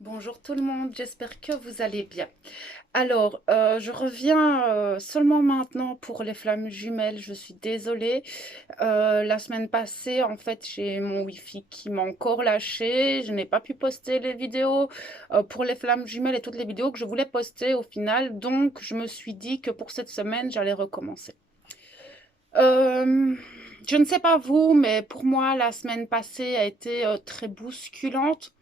Bonjour tout le monde, j'espère que vous allez bien. Alors, je reviens seulement maintenant pour les flammes jumelles, je suis désolée. La semaine passée, en fait, j'ai mon Wi-Fi qui m'a encore lâché, je n'ai pas pu poster les vidéos pour les flammes jumelles et toutes les vidéos que je voulais poster au final, donc je me suis dit que pour cette semaine, j'allais recommencer. Euh, je ne sais pas vous, mais pour moi, la semaine passée a été très bousculante.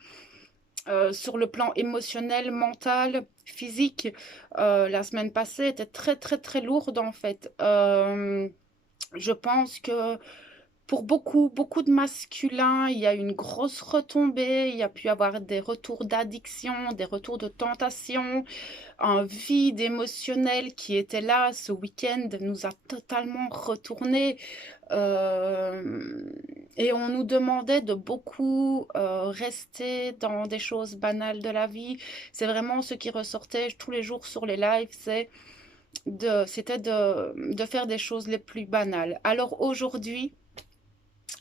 Sur le plan émotionnel, mental, physique, la semaine passée était très très très lourde en fait. Je pense que pour beaucoup de masculins, il y a une grosse retombée, il y a pu avoir des retours d'addiction, des retours de tentation, un vide émotionnel qui était là ce week-end nous a totalement retourné. Euh, et on nous demandait de beaucoup rester dans des choses banales de la vie. C'est vraiment ce qui ressortait tous les jours sur les lives, c'était de faire des choses les plus banales. Alors aujourd'hui,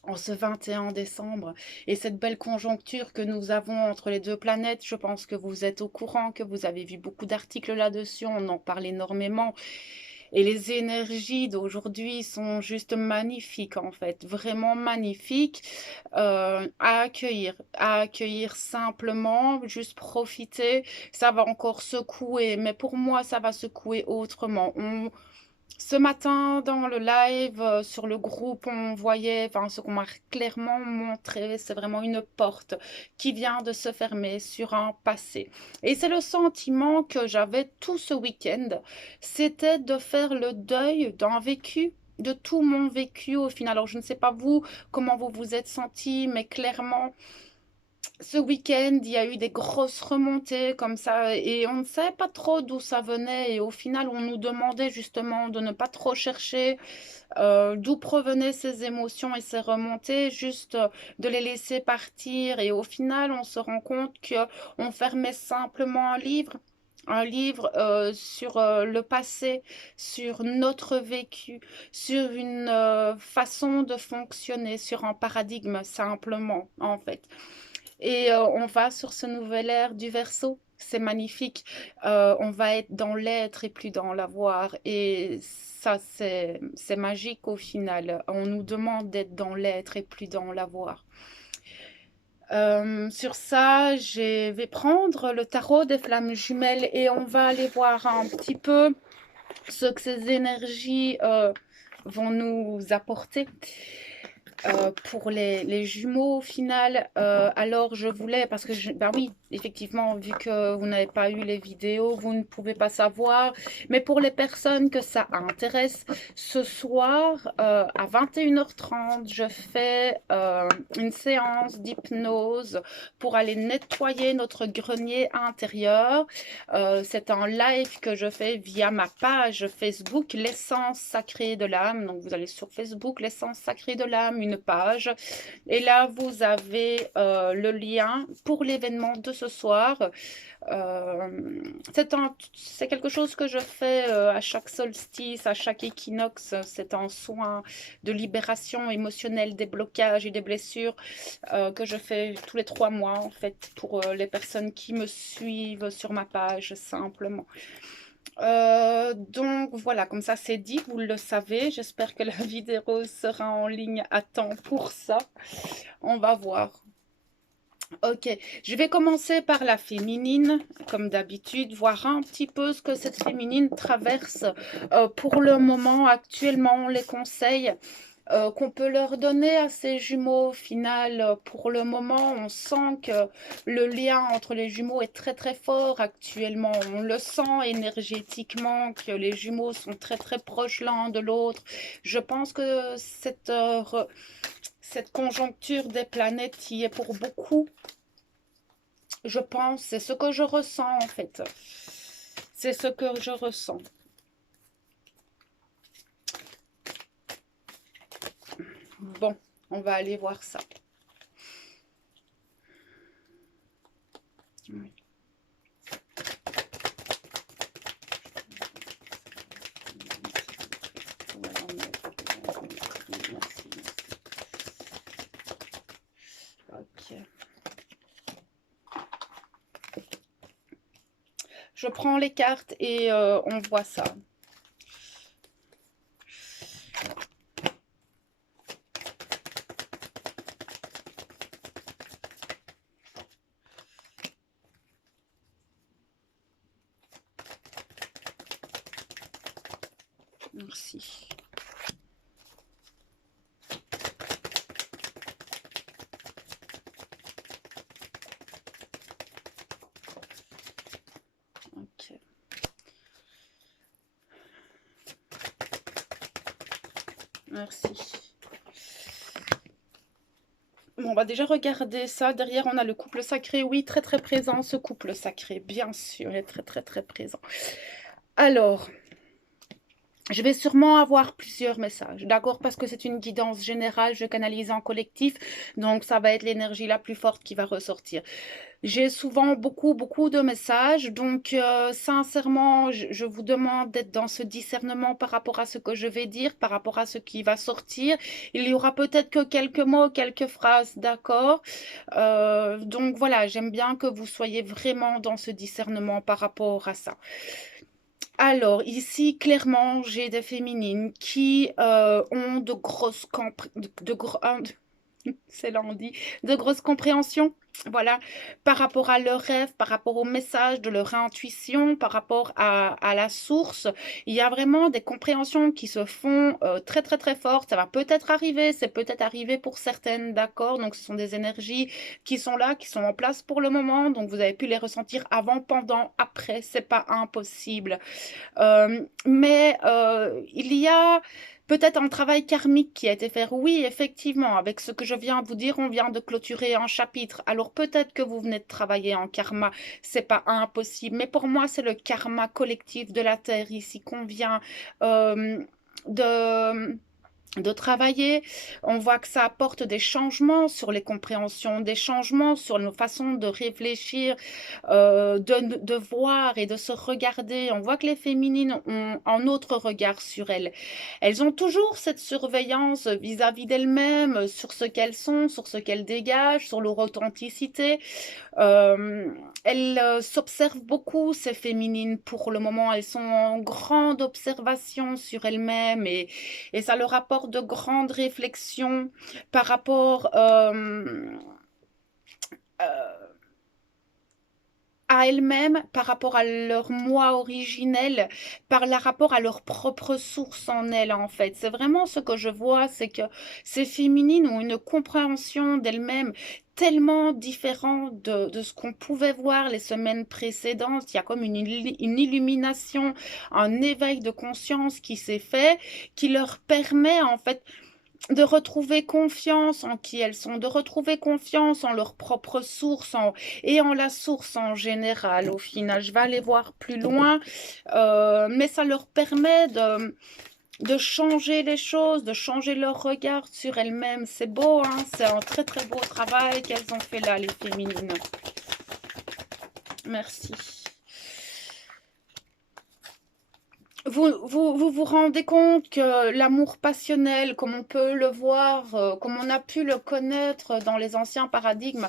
en ce 21 décembre, et cette belle conjoncture que nous avons entre les deux planètes, je pense que vous êtes au courant, que vous avez vu beaucoup d'articles là-dessus, on en parle énormément. Et les énergies d'aujourd'hui sont juste magnifiques en fait, vraiment magnifiques à accueillir simplement, juste profiter. Ça va encore secouer, mais pour moi ça va secouer autrement. Ce matin, dans le live, sur le groupe, on voyait, enfin, ce qu'on m'a clairement montré, c'est vraiment une porte qui vient de se fermer sur un passé. Et c'est le sentiment que j'avais tout ce week-end, c'était de faire le deuil d'un vécu, de tout mon vécu au final. Alors, je ne sais pas vous, comment vous vous êtes senti, mais clairement, ce week-end, il y a eu des grosses remontées comme ça et on ne savait pas trop d'où ça venait et au final, on nous demandait justement de ne pas trop chercher d'où provenaient ces émotions et ces remontées, juste de les laisser partir et au final, on se rend compte qu'on fermait simplement un livre sur le passé, sur notre vécu, sur une façon de fonctionner, sur un paradigme simplement en fait. Et on va sur ce nouvel ère du Verseau. C'est magnifique. On va être dans l'être et plus dans l'avoir. Et ça, c'est magique au final. On nous demande d'être dans l'être et plus dans l'avoir. Sur ça, je vais prendre le tarot des flammes jumelles et on va aller voir un petit peu ce que ces énergies vont nous apporter pour les jumeaux au final. Alors je voulais, parce que ben oui, effectivement, vu que vous n'avez pas eu les vidéos, vous ne pouvez pas savoir. Mais pour les personnes que ça intéresse, ce soir à 21h30, je fais une séance d'hypnose pour aller nettoyer notre grenier intérieur. C'est un live que je fais via ma page Facebook, l'essence sacrée de l'âme. Donc vous allez sur Facebook, l'essence sacrée de l'âme, une page. Et là, vous avez le lien pour l'événement de ce soir. Euh, c'est quelque chose que je fais à chaque solstice, à chaque équinoxe. C'est un soin de libération émotionnelle des blocages et des blessures que je fais tous les 3 mois en fait pour les personnes qui me suivent sur ma page simplement. Donc voilà, comme ça c'est dit, vous le savez. J'espère que la vidéo sera en ligne à temps pour ça. On va voir. Ok, je vais commencer par la féminine, comme d'habitude, voir un petit peu ce que cette féminine traverse pour le moment, actuellement, les conseils qu'on peut leur donner à ces jumeaux. Au final, pour le moment, on sent que le lien entre les jumeaux est très très fort actuellement. On le sent énergétiquement, que les jumeaux sont très très proches l'un de l'autre. Je pense que cette conjoncture des planètes y est pour beaucoup. Je pense, c'est ce que je ressens en fait. C'est ce que je ressens. Bon, on va aller voir ça. Oui. Ok. Je prends les cartes et on voit ça. Merci. Ok. Merci. Bon, on va déjà regarder ça. Derrière, on a le couple sacré. Oui, très très présent, ce couple sacré. Bien sûr, il est très très très présent. Alors, je vais sûrement avoir plusieurs messages, d'accord? Parce que c'est une guidance générale, je canalise en collectif, donc ça va être l'énergie la plus forte qui va ressortir. J'ai souvent beaucoup de messages, donc sincèrement, je vous demande d'être dans ce discernement par rapport à ce que je vais dire, par rapport à ce qui va sortir. Il y aura peut-être que quelques mots, quelques phrases, d'accord? Donc voilà, j'aime bien que vous soyez vraiment dans ce discernement par rapport à ça. Alors, ici, clairement, j'ai des féminines qui ont de grosses c'est là on dit, de grosses compréhensions, voilà, par rapport à leurs rêves, par rapport au message de leur intuition, par rapport à la source. Il y a vraiment des compréhensions qui se font très très très fortes. Ça va peut-être arriver, c'est peut-être arrivé pour certaines, d'accord? Donc ce sont des énergies qui sont là, qui sont en place pour le moment. Donc vous avez pu les ressentir avant, pendant, après. C'est pas impossible. Mais il y a peut-être un travail karmique qui a été fait. Oui, effectivement, avec ce que je viens de vous dire, on vient de clôturer un chapitre. Alors peut-être que vous venez de travailler en karma, c'est pas impossible. Mais pour moi, c'est le karma collectif de la Terre ici qu'on vient de travailler. On voit que ça apporte des changements sur les compréhensions, des changements sur nos façons de réfléchir, de voir et de se regarder. On voit que les féminines ont un autre regard sur elles. Elles ont toujours cette surveillance vis-à-vis d'elles-mêmes, sur ce qu'elles sont, sur ce qu'elles dégagent, sur leur authenticité. Elles s'observent beaucoup, ces féminines, pour le moment. Elles sont en grande observation sur elles-mêmes et ça leur apporte de grandes réflexions par rapport euh, à elles-mêmes, par rapport à leur moi originel, par le rapport à leur propre source en elles, en fait. C'est vraiment ce que je vois, c'est que ces féminines ont une compréhension d'elles-mêmes tellement différente de ce qu'on pouvait voir les semaines précédentes. Il y a comme une illumination, un éveil de conscience qui s'est fait, qui leur permet, en fait, de retrouver confiance en qui elles sont, de retrouver confiance en leur propre source et en la source en général. Au final, je vais aller voir plus loin, mais ça leur permet de changer les choses, de changer leur regard sur elles-mêmes. C'est beau, hein? C'est un très très beau travail qu'elles ont fait là, les féminines. Merci. Vous rendez compte que l'amour passionnel, comme on peut le voir, comme on a pu le connaître dans les anciens paradigmes,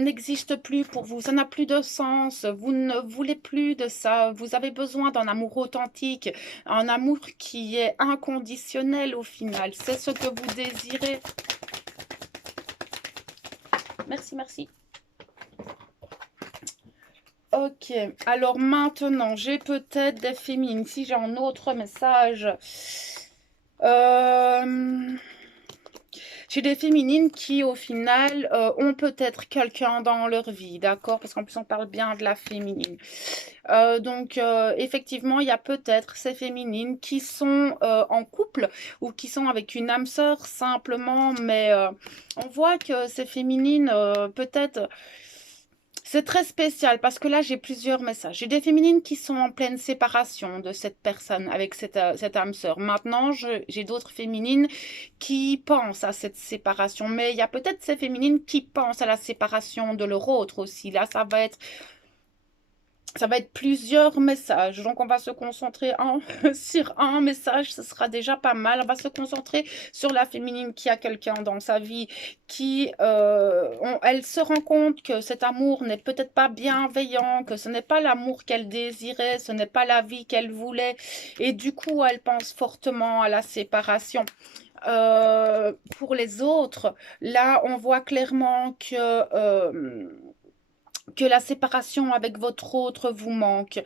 n'existe plus pour vous. Ça n'a plus de sens. Vous ne voulez plus de ça. Vous avez besoin d'un amour authentique, un amour qui est inconditionnel au final. C'est ce que vous désirez. Merci, merci. Ok, alors maintenant, j'ai peut-être des féminines. Si j'ai un autre message, euh, j'ai des féminines qui, au final, ont peut-être quelqu'un dans leur vie, d'accord? Parce qu'en plus, on parle bien de la féminine. Donc, effectivement, il y a peut-être ces féminines qui sont en couple ou qui sont avec une âme sœur simplement, mais on voit que ces féminines, peut-être c'est très spécial parce que là, j'ai plusieurs messages. J'ai des féminines qui sont en pleine séparation de cette personne avec cette âme sœur. Maintenant, j'ai d'autres féminines qui pensent à cette séparation. Mais il y a peut-être ces féminines qui pensent à la séparation de leur autre aussi. Là, ça va être ça va être plusieurs messages. Donc, on va se concentrer sur un message. Ce sera déjà pas mal. On va se concentrer sur la féminine qui a quelqu'un dans sa vie, qui, elle se rend compte que cet amour n'est peut-être pas bienveillant, que ce n'est pas l'amour qu'elle désirait, ce n'est pas la vie qu'elle voulait. Et du coup, elle pense fortement à la séparation. Pour les autres, là, on voit clairement que la séparation avec votre autre vous manque,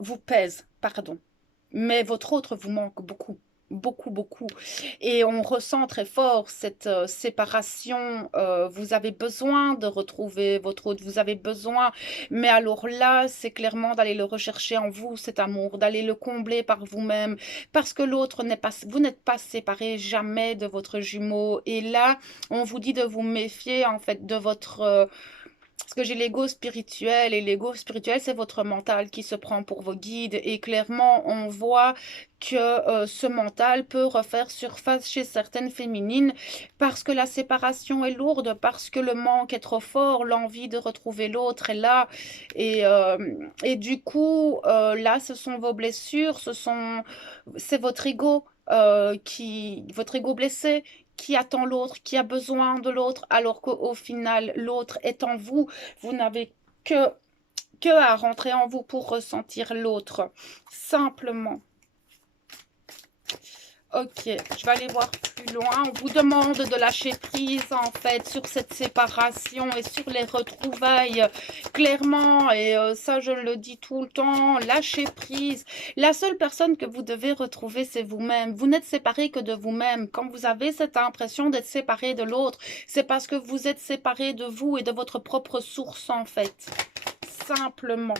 vous pèse, pardon. Mais votre autre vous manque beaucoup, beaucoup, beaucoup. Et on ressent très fort cette séparation. Vous avez besoin de retrouver votre autre, vous avez besoin. Mais alors là, c'est clairement d'aller le rechercher en vous, cet amour, d'aller le combler par vous-même. Parce que l'autre n'est pas, vous n'êtes pas séparé jamais de votre jumeau. Et là, on vous dit de vous méfier en fait de votre parce que j'ai l'ego spirituel et l'ego spirituel, c'est votre mental qui se prend pour vos guides. Et clairement, on voit que ce mental peut refaire surface chez certaines féminines parce que la séparation est lourde, parce que le manque est trop fort, l'envie de retrouver l'autre est là. Et du coup, là, ce sont vos blessures, c'est votre ego. Votre ego blessé qui attend l'autre, qui a besoin de l'autre, alors qu'au final, l'autre est en vous. Vous n'avez que à rentrer en vous pour ressentir l'autre, simplement. Ok, je vais aller voir plus loin. On vous demande de lâcher prise, en fait, sur cette séparation et sur les retrouvailles, clairement. Et ça, je le dis tout le temps, lâchez prise. La seule personne que vous devez retrouver, c'est vous-même. Vous n'êtes séparé que de vous-même. Quand vous avez cette impression d'être séparé de l'autre, c'est parce que vous êtes séparé de vous et de votre propre source, en fait. Simplement.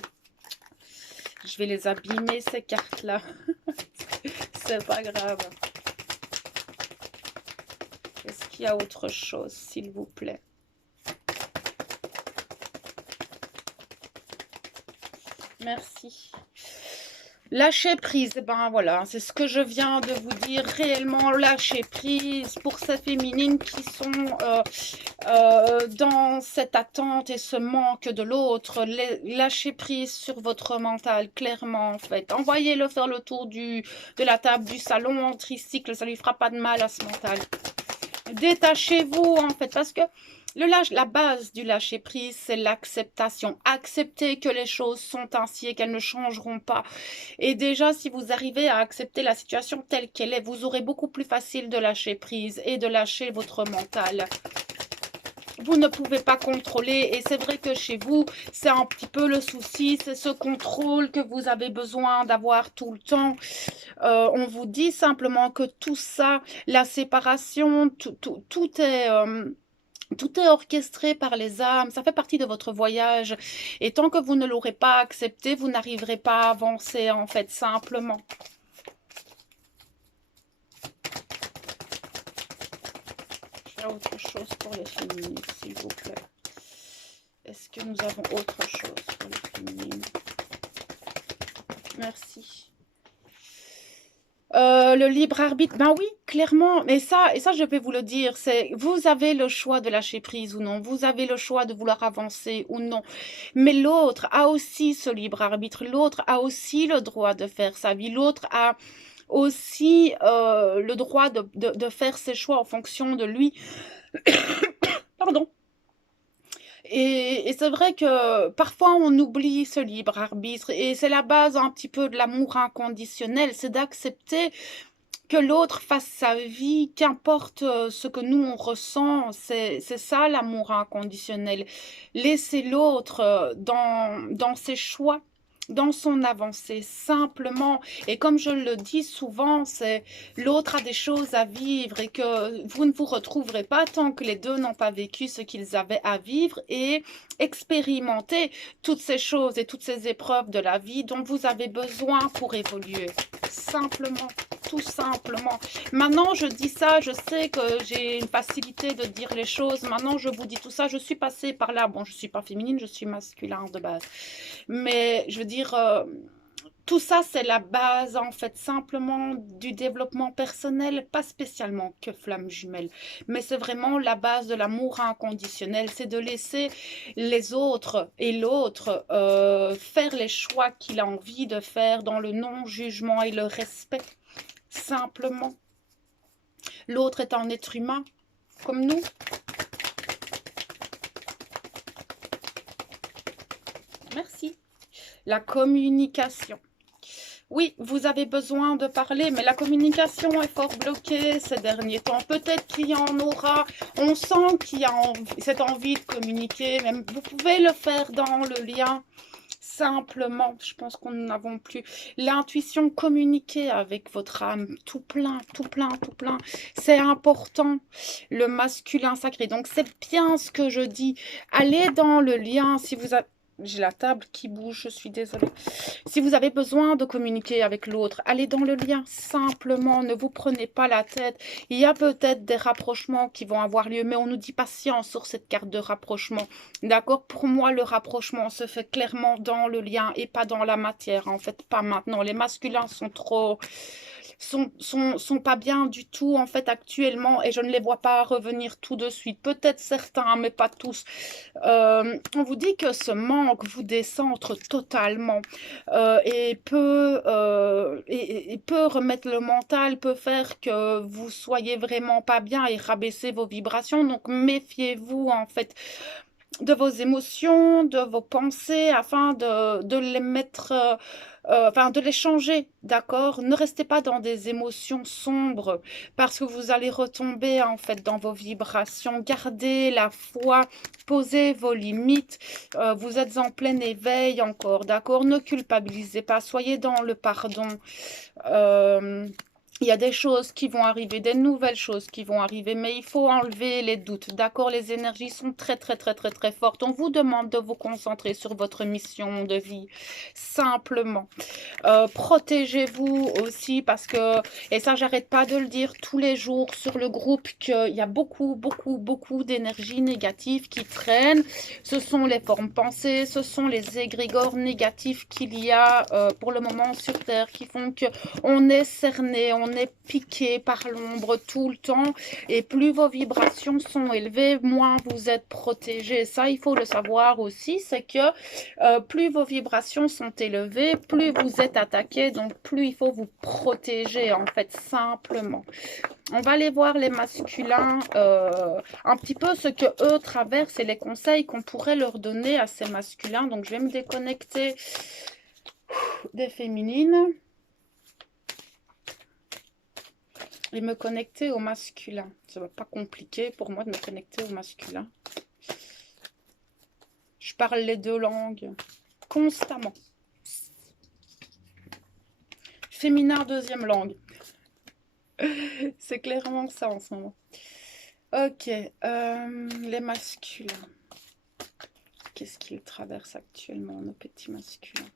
Je vais les abîmer, ces cartes-là. C'est pas grave. Est-ce qu'il y a autre chose, s'il vous plaît? Merci. Lâcher prise, ben voilà, c'est ce que je viens de vous dire, réellement lâcher prise pour ces féminines qui sont dans cette attente et ce manque de l'autre. Lâcher prise sur votre mental, clairement en fait. Envoyez-le faire le tour de la table du salon en tricycle, ça lui fera pas de mal à ce mental. Détachez-vous en fait, parce que la base du lâcher prise, c'est l'acceptation. Accepter que les choses sont ainsi et qu'elles ne changeront pas. Et déjà, si vous arrivez à accepter la situation telle qu'elle est, vous aurez beaucoup plus facile de lâcher prise et de lâcher votre mental. Vous ne pouvez pas contrôler, et c'est vrai que chez vous, c'est un petit peu le souci, c'est ce contrôle que vous avez besoin d'avoir tout le temps. On vous dit simplement que tout ça, la séparation, tout est... tout est orchestré par les âmes, ça fait partie de votre voyage. Et tant que vous ne l'aurez pas accepté, vous n'arriverez pas à avancer, en fait, simplement. Il y a autre chose pour les féministes, s'il vous plaît. Est-ce que nous avons autre chose pour les féministes? Merci. Le libre arbitre, ben oui, clairement, et ça, je vais vous le dire, c'est vous avez le choix de lâcher prise ou non, vous avez le choix de vouloir avancer ou non, mais l'autre a aussi ce libre arbitre, l'autre a aussi le droit de faire sa vie, l'autre a aussi le droit de faire ses choix en fonction de lui. Pardon. Et c'est vrai que parfois on oublie ce libre arbitre et c'est la base un petit peu de l'amour inconditionnel, c'est d'accepter que l'autre fasse sa vie, qu'importe ce que nous on ressent, c'est ça l'amour inconditionnel. Laisser l'autre dans ses choix, dans son avancée, simplement. Et comme je le dis souvent, c'est l'autre a des choses à vivre et que vous ne vous retrouverez pas tant que les deux n'ont pas vécu ce qu'ils avaient à vivre et expérimenter toutes ces choses et toutes ces épreuves de la vie dont vous avez besoin pour évoluer. Simplement. Tout simplement. Maintenant, je dis ça, je sais que j'ai une facilité de dire les choses. Maintenant, je vous dis tout ça. Je suis passée par là. Bon, je ne suis pas féminine, je suis masculin de base. Mais je veux dire, Tout ça, c'est la base, en fait, simplement du développement personnel, pas spécialement que flamme jumelle, mais c'est vraiment la base de l'amour inconditionnel, c'est de laisser les autres et l'autre faire les choix qu'il a envie de faire dans le non-jugement et le respect, simplement. L'autre est un être humain, comme nous. Merci. La communication. Oui, vous avez besoin de parler, mais la communication est fort bloquée ces derniers temps. Peut-être qu'il y en aura, on sent qu'il y a cette envie de communiquer, même vous pouvez le faire dans le lien, simplement. Je pense qu'on n'avons plus l'intuition, communiquer avec votre âme, tout plein, tout plein, tout plein. C'est important, le masculin sacré. Donc c'est bien ce que je dis. Allez dans le lien si vous avez... J'ai la table qui bouge, je suis désolée. Si vous avez besoin de communiquer avec l'autre, allez dans le lien, simplement, ne vous prenez pas la tête. Il y a peut-être des rapprochements qui vont avoir lieu, mais on nous dit patience sur cette carte de rapprochement. D'accord? Pour moi, le rapprochement se fait clairement dans le lien et pas dans la matière. En fait, pas maintenant. Les masculins sont trop... sont pas bien du tout en fait actuellement et je ne les vois pas revenir tout de suite. Peut-être certains, mais pas tous. On vous dit que ce manque vous décentre totalement et peut remettre le mental, peut faire que vous soyez vraiment pas bien et rabaisser vos vibrations. Donc méfiez-vous en fait de vos émotions, de vos pensées, afin de les mettre, enfin de les changer, d'accord? Ne restez pas dans des émotions sombres, parce que vous allez retomber en fait dans vos vibrations. Gardez la foi, posez vos limites, vous êtes en plein éveil encore, d'accord? Ne culpabilisez pas, soyez dans le pardon. Il y a des choses qui vont arriver, des nouvelles choses qui vont arriver, mais il faut enlever les doutes, d'accord? Les énergies sont très, très, très, très, très fortes. On vous demande de vous concentrer sur votre mission de vie, simplement. Protégez-vous aussi parce que, et ça, j'arrête pas de le dire tous les jours sur le groupe, qu'il y a beaucoup, beaucoup, beaucoup d'énergie négative qui traînent. Ce sont les formes pensées, ce sont les égrégores négatifs qu'il y a pour le moment sur Terre qui font qu'on est cerné, on est piqué par l'ombre tout le temps et plus vos vibrations sont élevées, moins vous êtes protégé. Ça, il faut le savoir aussi, c'est que plus vos vibrations sont élevées, plus vous êtes attaqué, donc plus il faut vous protéger en fait, simplement. On va aller voir les masculins, un petit peu ce que eux traversent et les conseils qu'on pourrait leur donner à ces masculins. Donc je vais me déconnecter des féminines et me connecter au masculin. Ça va pas compliqué pour moi de me connecter au masculin. Je parle les deux langues constamment. Féminin deuxième langue. C'est clairement ça en ce moment. Ok, les masculins. Qu'est-ce qu'ils traversent actuellement, nos petits masculins?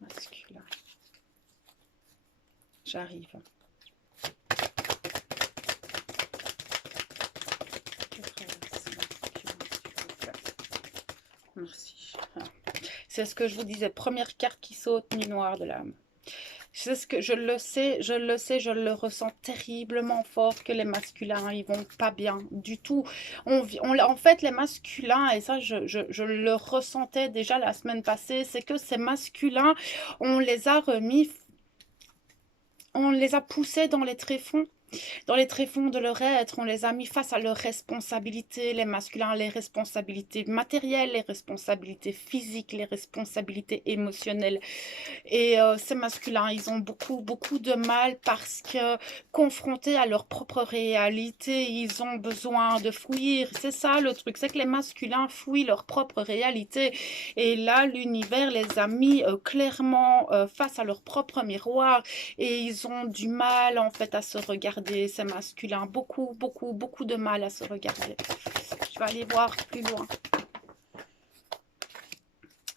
Masculin. J'arrive. Merci. C'est ce que je vous disais. Première carte qui saute, nuit noire de l'âme. C'est ce que je le sais, je le ressens terriblement fort que les masculins, ils vont pas bien du tout. En fait, les masculins, et ça, je le ressentais déjà la semaine passée, c'est que ces masculins, on les a remis, on les a poussés dans les tréfonds. Dans les tréfonds de leur être, on les a mis face à leurs responsabilités, les masculins, les responsabilités matérielles, les responsabilités physiques, les responsabilités émotionnelles. Et ces masculins, ils ont beaucoup, beaucoup de mal parce que confrontés à leur propre réalité, ils ont besoin de fuir. C'est ça le truc, c'est que les masculins fuient leur propre réalité. Et là, l'univers les a mis clairement face à leur propre miroir et ils ont du mal en fait à se regarder. Ces masculins, beaucoup, beaucoup, beaucoup de mal à se regarder. Je vais aller voir plus loin.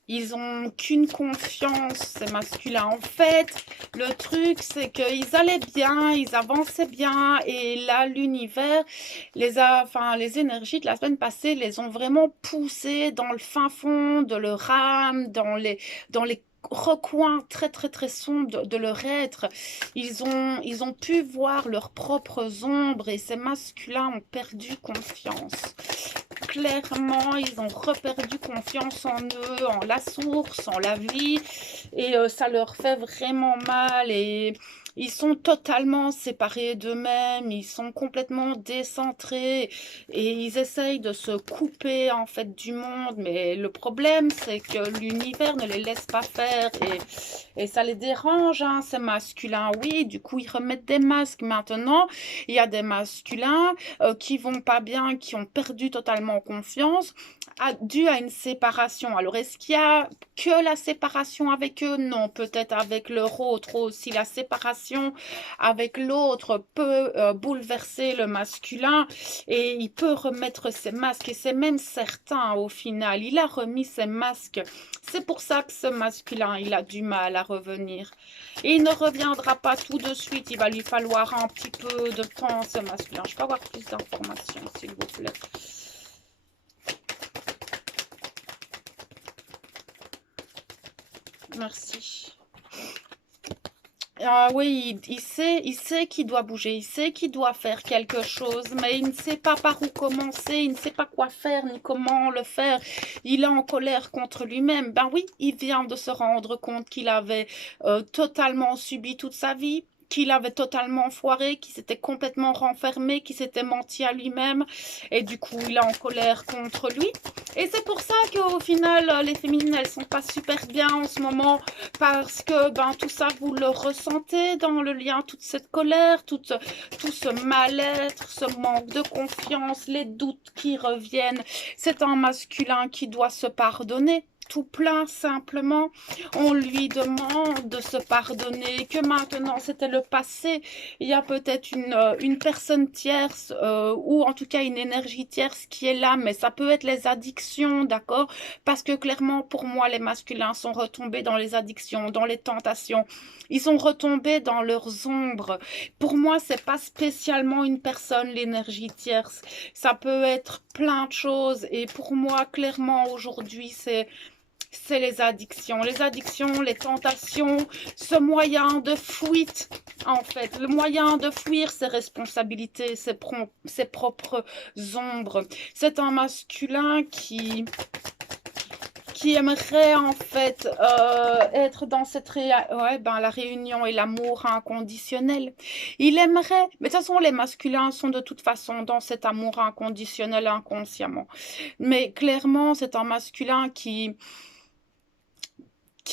Ils ont qu'une confiance, ces masculins. En fait, le truc, c'est qu'ils allaient bien, ils avançaient bien, et là, l'univers, les énergies de la semaine passée les ont vraiment poussés dans le fin fond de leur âme, dans les recoins très très très sombres de leur être. Ils ont pu voir leurs propres ombres, et ces masculins ont perdu confiance. Clairement, ils ont reperdu confiance en eux, en la source, en la vie, et ça leur fait vraiment mal, et ils sont totalement séparés d'eux-mêmes, ils sont complètement décentrés, et ils essayent de se couper en fait du monde, mais le problème c'est que l'univers ne les laisse pas faire, et ça les dérange, hein, ces masculins. Oui, du coup ils remettent des masques maintenant. Il y a des masculins qui vont pas bien, qui ont perdu totalement confiance, dû à une séparation. Alors, est-ce qu'il y a que la séparation avec eux? Non, peut-être avec leur autre aussi. La séparation avec l'autre peut bouleverser le masculin, et il peut remettre ses masques, et c'est même certain au final. Il a remis ses masques. C'est pour ça que ce masculin, il a du mal à revenir. Et il ne reviendra pas tout de suite. Il va lui falloir un petit peu de temps, ce masculin. Je peux avoir plus d'informations, s'il vous plaît? Merci. Ah oui, il sait qu'il doit bouger, il sait qu'il doit faire quelque chose, mais il ne sait pas par où commencer, il ne sait pas quoi faire ni comment le faire. Il est en colère contre lui-même. Ben oui, il vient de se rendre compte qu'il avait totalement subi toute sa vie, qu'il avait totalement foiré, qu'il s'était complètement renfermé, qu'il s'était menti à lui-même, et du coup il est en colère contre lui. Et c'est pour ça qu'au final, les féminines, elles sont pas super bien en ce moment, parce que ben, tout ça, vous le ressentez dans le lien, toute cette colère, tout ce mal-être, ce manque de confiance, les doutes qui reviennent. C'est un masculin qui doit se pardonner. Tout plein, simplement. On lui demande de se pardonner, que maintenant c'était le passé. Il y a peut-être une personne tierce, ou en tout cas une énergie tierce qui est là, mais ça peut être les addictions, d'accord? Parce que clairement, pour moi, les masculins sont retombés dans les addictions, dans les tentations. Ils sont retombés dans leurs ombres. Pour moi, c'est pas spécialement une personne, l'énergie tierce. Ça peut être plein de choses. Et pour moi, clairement, aujourd'hui, c'est les addictions, les tentations, ce moyen de fuite, en fait. Le moyen de fuir ses responsabilités, ses propres ombres. C'est un masculin qui aimerait en fait être dans cette la réunion et l'amour inconditionnel. Il aimerait, mais de toute façon les masculins sont de toute façon dans cet amour inconditionnel inconsciemment. Mais clairement c'est un masculin qui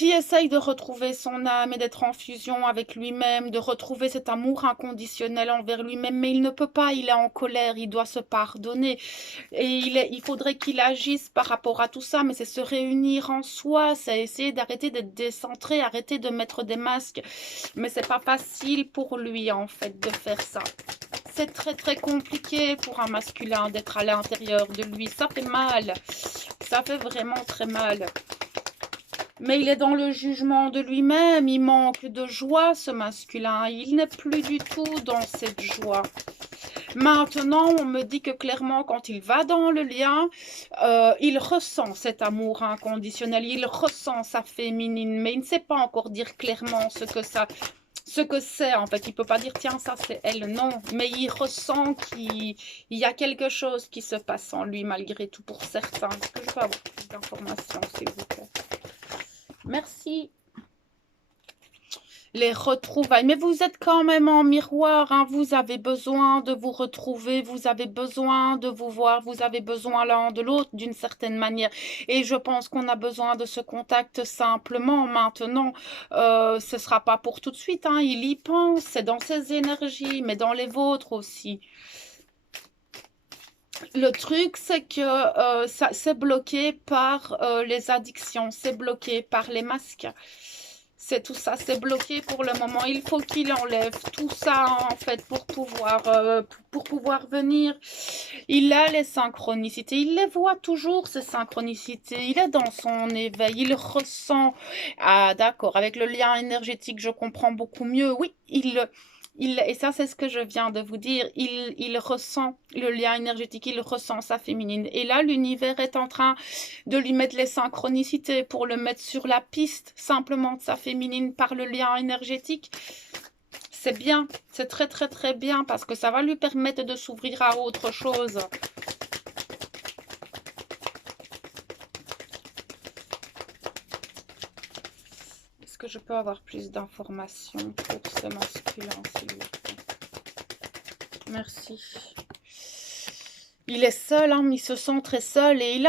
essaye de retrouver son âme et d'être en fusion avec lui-même, de retrouver cet amour inconditionnel envers lui-même, mais il ne peut pas, il est en colère, il doit se pardonner, et il faudrait qu'il agisse par rapport à tout ça, mais c'est se réunir en soi, c'est essayer d'arrêter d'être décentré, arrêter de mettre des masques, mais c'est pas facile pour lui en fait de faire ça. C'est très très compliqué pour un masculin d'être à l'intérieur de lui, ça fait mal, ça fait vraiment très mal. Mais il est dans le jugement de lui-même, il manque de joie, ce masculin. Il n'est plus du tout dans cette joie. Maintenant, on me dit que clairement, quand il va dans le lien, il ressent cet amour inconditionnel, il ressent sa féminine, mais il ne sait pas encore dire clairement ce que c'est en fait. Il peut pas dire tiens ça c'est elle, non, mais il ressent qu'il y a quelque chose qui se passe en lui malgré tout pour certains. Est-ce que je peux avoir plus d'informations s'il vous plaît? Merci. Les retrouvailles. Mais vous êtes quand même en miroir, hein. Vous avez besoin de vous retrouver, vous avez besoin de vous voir, vous avez besoin l'un de l'autre d'une certaine manière. Et je pense qu'on a besoin de ce contact simplement maintenant. Ce sera pas pour tout de suite, hein. Il y pense, c'est dans ses énergies, mais dans les vôtres aussi. Le truc, c'est que ça c'est bloqué par les addictions, c'est bloqué par les masques. C'est tout ça, c'est bloqué pour le moment. Il faut qu'il enlève tout ça, en fait, pour pouvoir venir. Il a les synchronicités, il les voit toujours, ces synchronicités. Il est dans son éveil, il ressent. Ah, d'accord, avec le lien énergétique, je comprends beaucoup mieux. Oui, et ça, c'est ce que je viens de vous dire, il ressent le lien énergétique, il ressent sa féminine. Et là, l'univers est en train de lui mettre les synchronicités pour le mettre sur la piste simplement de sa féminine par le lien énergétique. C'est bien, c'est très très très bien parce que ça va lui permettre de s'ouvrir à autre chose. Est-ce que je peux avoir plus d'informations pour ce masculin, s'il vous plaît? Merci. Il est seul, hein, il se sent très seul et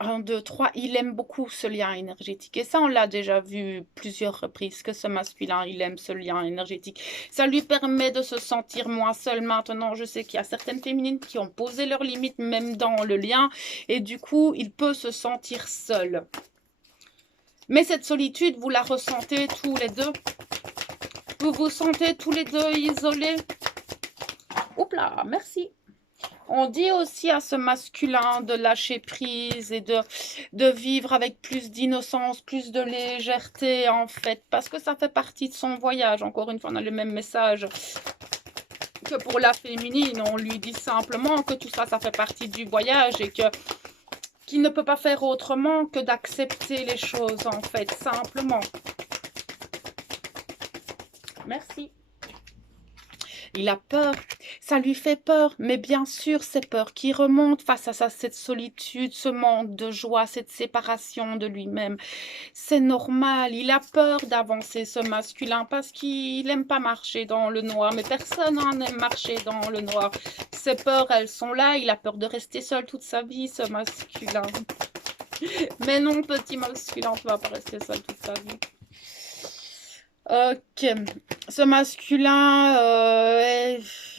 un, deux, trois, il aime beaucoup ce lien énergétique. Et ça, on l'a déjà vu plusieurs reprises, que ce masculin, il aime ce lien énergétique. Ça lui permet de se sentir moins seul. Maintenant, je sais qu'il y a certaines féminines qui ont posé leurs limites, même dans le lien, et du coup, il peut se sentir seul. Mais cette solitude, vous la ressentez tous les deux. Vous vous sentez tous les deux isolés. Oups là, merci. On dit aussi à ce masculin de lâcher prise et de vivre avec plus d'innocence, plus de légèreté en fait, parce que ça fait partie de son voyage. Encore une fois, on a le même message que pour la féminine. On lui dit simplement que tout ça, ça fait partie du voyage et qu'il ne peut pas faire autrement que d'accepter les choses en fait, simplement. Merci. Il a peur, ça lui fait peur, mais bien sûr, ces peurs qui remontent face à ça, cette solitude, ce manque de joie, cette séparation de lui-même. C'est normal, il a peur d'avancer, ce masculin, parce qu'il n'aime pas marcher dans le noir, mais personne n'aime marcher dans le noir. Ces peurs, elles sont là, il a peur de rester seul toute sa vie, ce masculin. Mais non, petit masculin, tu ne vas pas rester seul toute ta vie. Ok, ce masculin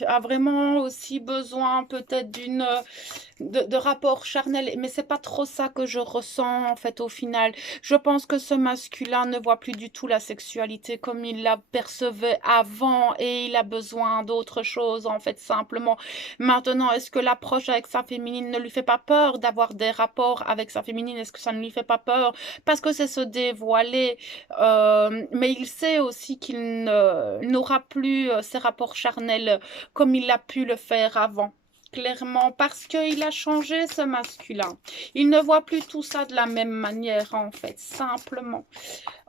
a vraiment aussi besoin peut-être de rapport charnel, mais c'est pas trop ça que je ressens en fait au final. Je pense que ce masculin ne voit plus du tout la sexualité comme il la percevait avant et il a besoin d'autre chose en fait simplement. Maintenant, est-ce que l'approche avec sa féminine ne lui fait pas peur d'avoir des rapports avec sa féminine? Est-ce que ça ne lui fait pas peur? Parce que c'est se dévoiler, mais il sait aussi qu'il n'aura plus ces rapports charnels comme il a pu le faire avant. Clairement, parce qu'il a changé ce masculin. Il ne voit plus tout ça de la même manière, en fait, simplement.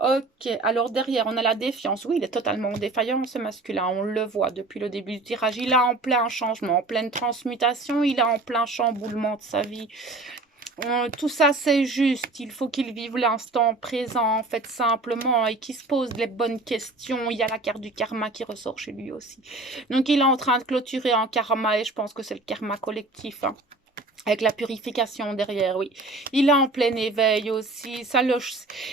Ok, alors derrière, on a la défiance. Oui, il est totalement défaillant, ce masculin. On le voit depuis le début du tirage. Il est en plein changement, en pleine transmutation. Il est en plein chamboulement de sa vie. Tout ça, c'est juste. Il faut qu'il vive l'instant présent, en fait, simplement, et qu'il se pose les bonnes questions. Il y a la carte du karma qui ressort chez lui aussi. Donc, il est en train de clôturer un karma, et je pense que c'est le karma collectif, hein. Avec la purification derrière, oui. Il est en plein éveil aussi.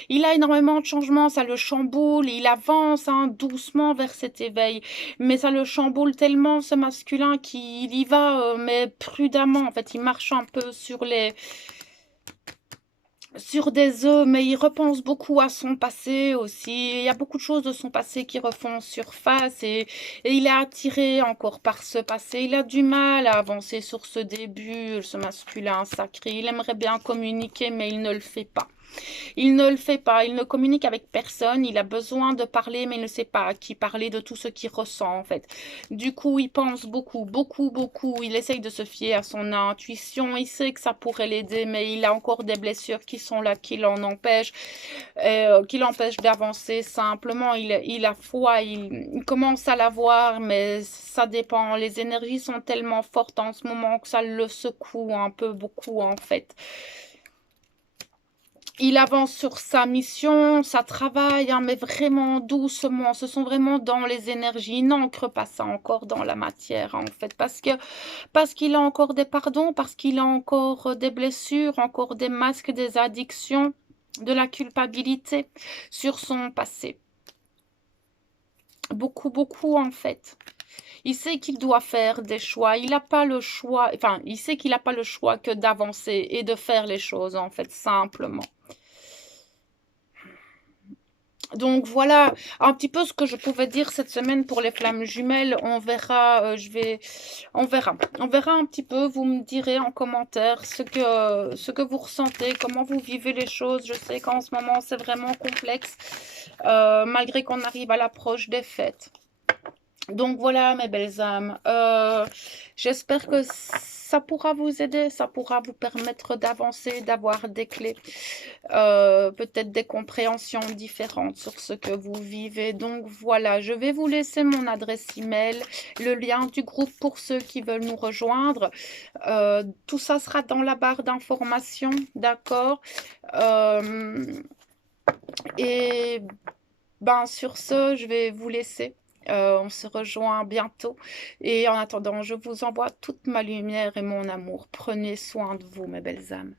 Il a énormément de changements, ça le chamboule. Il avance hein, doucement vers cet éveil. Mais ça le chamboule tellement, ce masculin, qu'il y va, mais prudemment. En fait, il marche un peu sur des œufs, mais il repense beaucoup à son passé aussi. Il y a beaucoup de choses de son passé qui refont surface et il est attiré encore par ce passé. Il a du mal à avancer sur ce début, ce masculin sacré. Il aimerait bien communiquer, mais il ne le fait pas. Il ne le fait pas, il ne communique avec personne, il a besoin de parler, mais il ne sait pas à qui parler de tout ce qu'il ressent en fait. Du coup, il pense beaucoup, beaucoup, beaucoup. Il essaye de se fier à son intuition, il sait que ça pourrait l'aider, mais il a encore des blessures qui sont là, qui l'empêchent d'avancer simplement. Il a foi, il commence à la voir, mais ça dépend. Les énergies sont tellement fortes en ce moment que ça le secoue un peu, beaucoup en fait. Il avance sur sa mission, ça travaille, hein, mais vraiment doucement. Ce sont vraiment dans les énergies. Il n'ancre pas ça encore dans la matière, en fait, parce qu'il a encore des pardons, parce qu'il a encore des blessures, encore des masques, des addictions, de la culpabilité sur son passé. Beaucoup, beaucoup, en fait. Il sait qu'il doit faire des choix. Il n'a pas le choix, enfin, il sait qu'il n'a pas le choix que d'avancer et de faire les choses, en fait, simplement. Donc voilà un petit peu ce que je pouvais dire cette semaine pour les flammes jumelles. On verra, on verra un petit peu. Vous me direz en commentaire ce que vous ressentez, comment vous vivez les choses. Je sais qu'en ce moment c'est vraiment complexe, malgré qu'on arrive à l'approche des fêtes. Donc voilà mes belles âmes, j'espère que ça pourra vous aider, ça pourra vous permettre d'avancer, d'avoir des clés, peut-être des compréhensions différentes sur ce que vous vivez. Donc voilà, je vais vous laisser mon adresse email, le lien du groupe pour ceux qui veulent nous rejoindre. Tout ça sera dans la barre d'informations, d'accord. Et ben, sur ce, je vais vous laisser. On se rejoint bientôt. Et en attendant, je vous envoie toute ma lumière et mon amour. Prenez soin de vous, mes belles âmes.